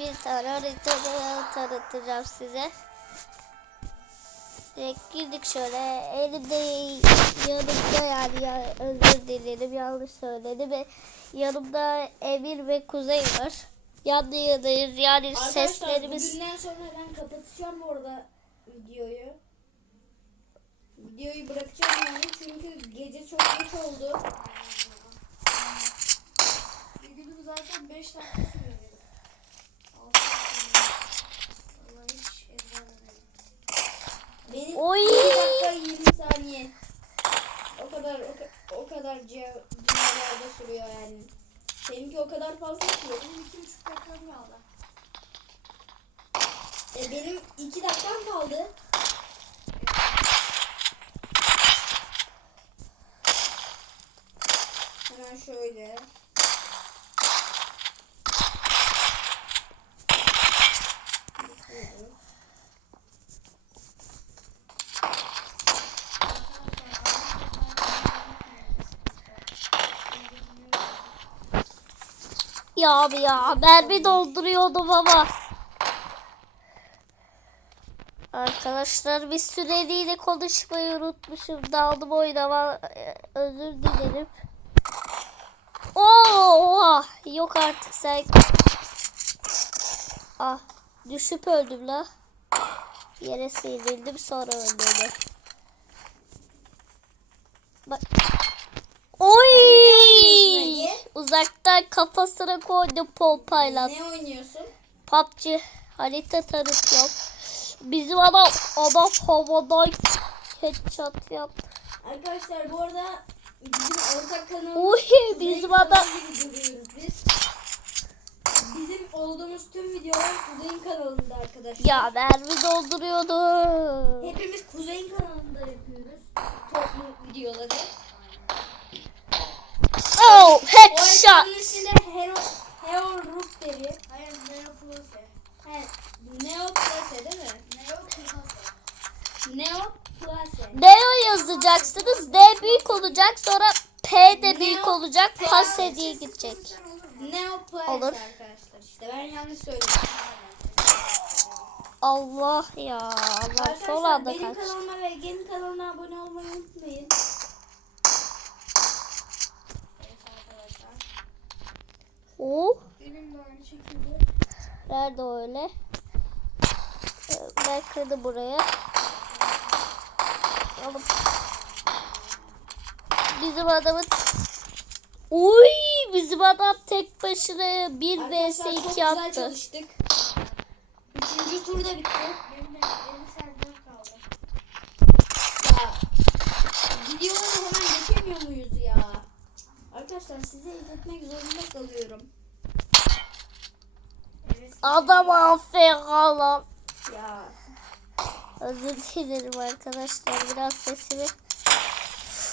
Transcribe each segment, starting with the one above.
bir tane harita tanıtacağım size. Direkt girdik şöyle. Elimde yanımda yani ya, özür dilerim yanlış söyledim. Ve yanımda Emir ve Kuzey var. Yanlı yanayız yani Arkadaşlar seslerimiz. bugünden sonra ben kapatacağım bu arada videoyu. Videoyu bırakacağım yani çünkü gece çok geç oldu. Bir günüm zaten 5 dakika sürüyor benim. Altı dakika. Vallahi hiç ezberlemedim. Benim Oy! 1 dakika 20 saniye. O kadar o, ka- cihalarda sürüyor yani. Seninki o kadar fazla ki. Benim 2,5 dakikam kaldı. E, benim 2 dakikam kaldı. Hemen şöyle. Ya abi ya mermi dolduruyordum ama. Arkadaşlar bir süreliğine konuşmayı unutmuşum. Daldım oynama. Ee, Özür dilerim. Oo, yok artık sen. Ah düşüp öldüm la. Yere sivrildim sonra öldüm. Bak. Uzaktan kafasına koydum pompayla. Ne oynuyorsun? PUBG harita tanıtıyorum. Bizim adam adam havadan headshot yaptı. Arkadaşlar bu arada bizim ortak kanalımız Uy bizim adam biz. Bizim olduğumuz tüm videolar Kuzey'in kanalında arkadaşlar. ya mermi dolduruyordu. Hepimiz Kuzey'in kanalında yapıyoruz. Toplu videoları. Oh headshot. deri. Hayır Neo Plus. He, Neo Plus değil mi? Neo Plus. Neo yazacaksınız. D büyük olacak sonra P de büyük olacak. Pas diye gidecek. Neo Plus Olur. arkadaşlar işte ben yanlış söyledim. Allah ya. Allah Arkadaşlar anda benim kanalıma ve Ege'nin kanalına abone olmayı unutmayın. Evet arkadaşlar. Oh. Benim de aynı şekilde. Nerede öyle? Ben kırdım buraya. Alıp. Bizim adamın Uy bizim adam tek başına 1 vs Arkadaşlar çok 2 güzel çalıştık. Üçüncü tur da bitti. Benim de 50 saniyem kaldı. Ya videoları hemen geçemiyor muyuz ya? Arkadaşlar size izletmek zorunda kalıyorum. Evet. Adam aferin lan. Ya Özür dilerim arkadaşlar biraz sesimi.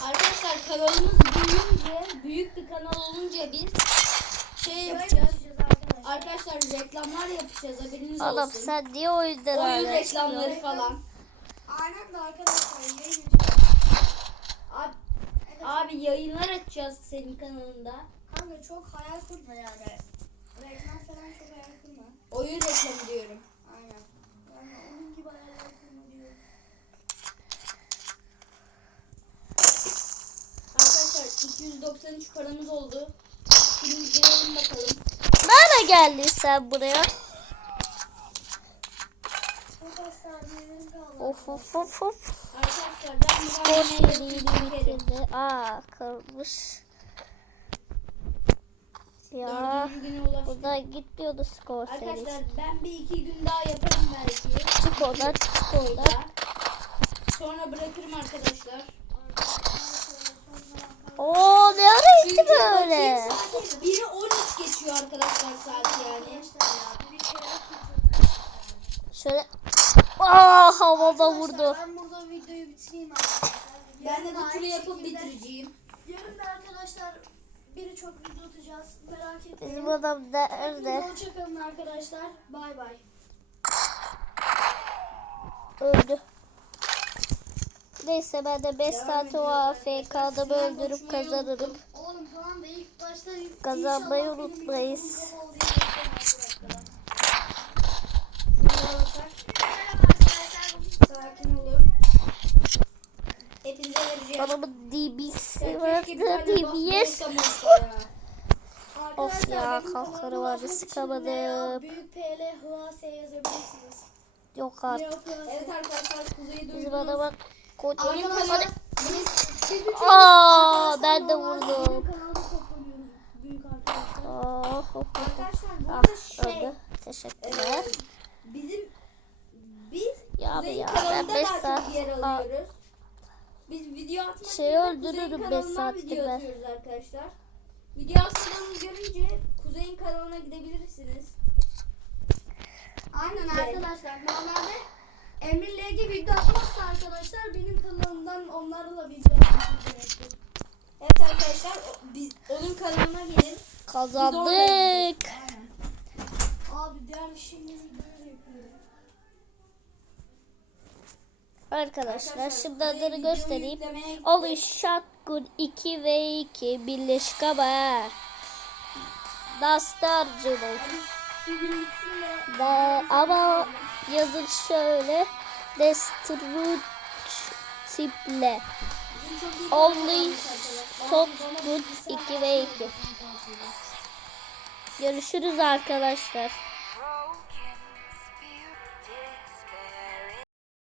arkadaşlar kanalımız büyüyünce büyük bir kanal olunca biz şey yapacağız. arkadaşlar. Arkadaşlar reklamlar yapacağız haberiniz Adam olsun. sen niye oyundan Oyun reklamları falan. Aynen de arkadaşlar yayın abi yayınlar açacağız senin kanalında. Kanka çok hayal kurma yani. Reklam falan çok hayal kurma. Oyun reklamı diyorum. Aynen. Yani onun gibi hayaller kurma diyorum. Arkadaşlar 293 paramız oldu. Şimdi girelim bakalım. Nerede geldin sen buraya? Çok az saniyelerim kaldı. Of of of of. Arkadaşlar ben bu Skor hamleyi seriyi bitirdi. Aa kırmış. Ya ulaştık. buradan gitmiyordu skor serisi. Arkadaşlar ben bir iki gün daha yaparım belki. Oradan. Burada. Sonra bırakırım arkadaşlar. Oo ne ara gitti böyle? 1'i 13 geçiyor arkadaşlar saat yani. Şöyle. Aa havada vurdu. Ben burada videoyu bitireyim arkadaşlar. Ben de bu turu yapıp bitireceğim. Yarın da arkadaşlar biri çok video atacağız. Merak etmeyin. Bizim adam nerede? Hoşçakalın arkadaşlar. Bay bay. Öldü. Neyse ben de 5 Devam saat o AFK'da öldürüp kazanırım. Oğlum tamam da ilk başta Kazanmayı unutmayız. Bekleyin arkadaşlar. Adamın DB'si vardı. DBS. Of ya, kalkarı var, sıkamadım. Büyük PL HS yazabilirsiniz. Yok artık. Evet arkadaşlar Kuzey'i Bizim duydunuz. adama koç. Arkadaşlar Hadi. biz Biz üçümüz Aa, arkadaşlar ben de vurdum. Oh, oh, oh. Arkadaşlar Ah, şey. Teşekkürler. bizim biz Ya abi ya, ben beş daha saat- alıyoruz. Biz video atmak Şey öldürürüm Kuzey'in beş kanalından saattir video ben. atıyoruz arkadaşlar. Video atmadan görünce Kuzey'in kanalına gidebilirsiniz. Aynen Evet. arkadaşlar normalde Emir LG video atmazsa arkadaşlar benim kanalımdan onlarla video gerekir. Evet arkadaşlar o- biz onun kanalına gelin. Kazandık. Abi diğer şeyleri böyle yapıyorum. Arkadaşlar şimdi adını göstereyim. Oluş Shotgun 2 ve 2 birleşik ama. Dastarcılık. Da, ama yazın şöyle. Destruct tiple. Only. Shotgun 2 ve 2. Görüşürüz arkadaşlar.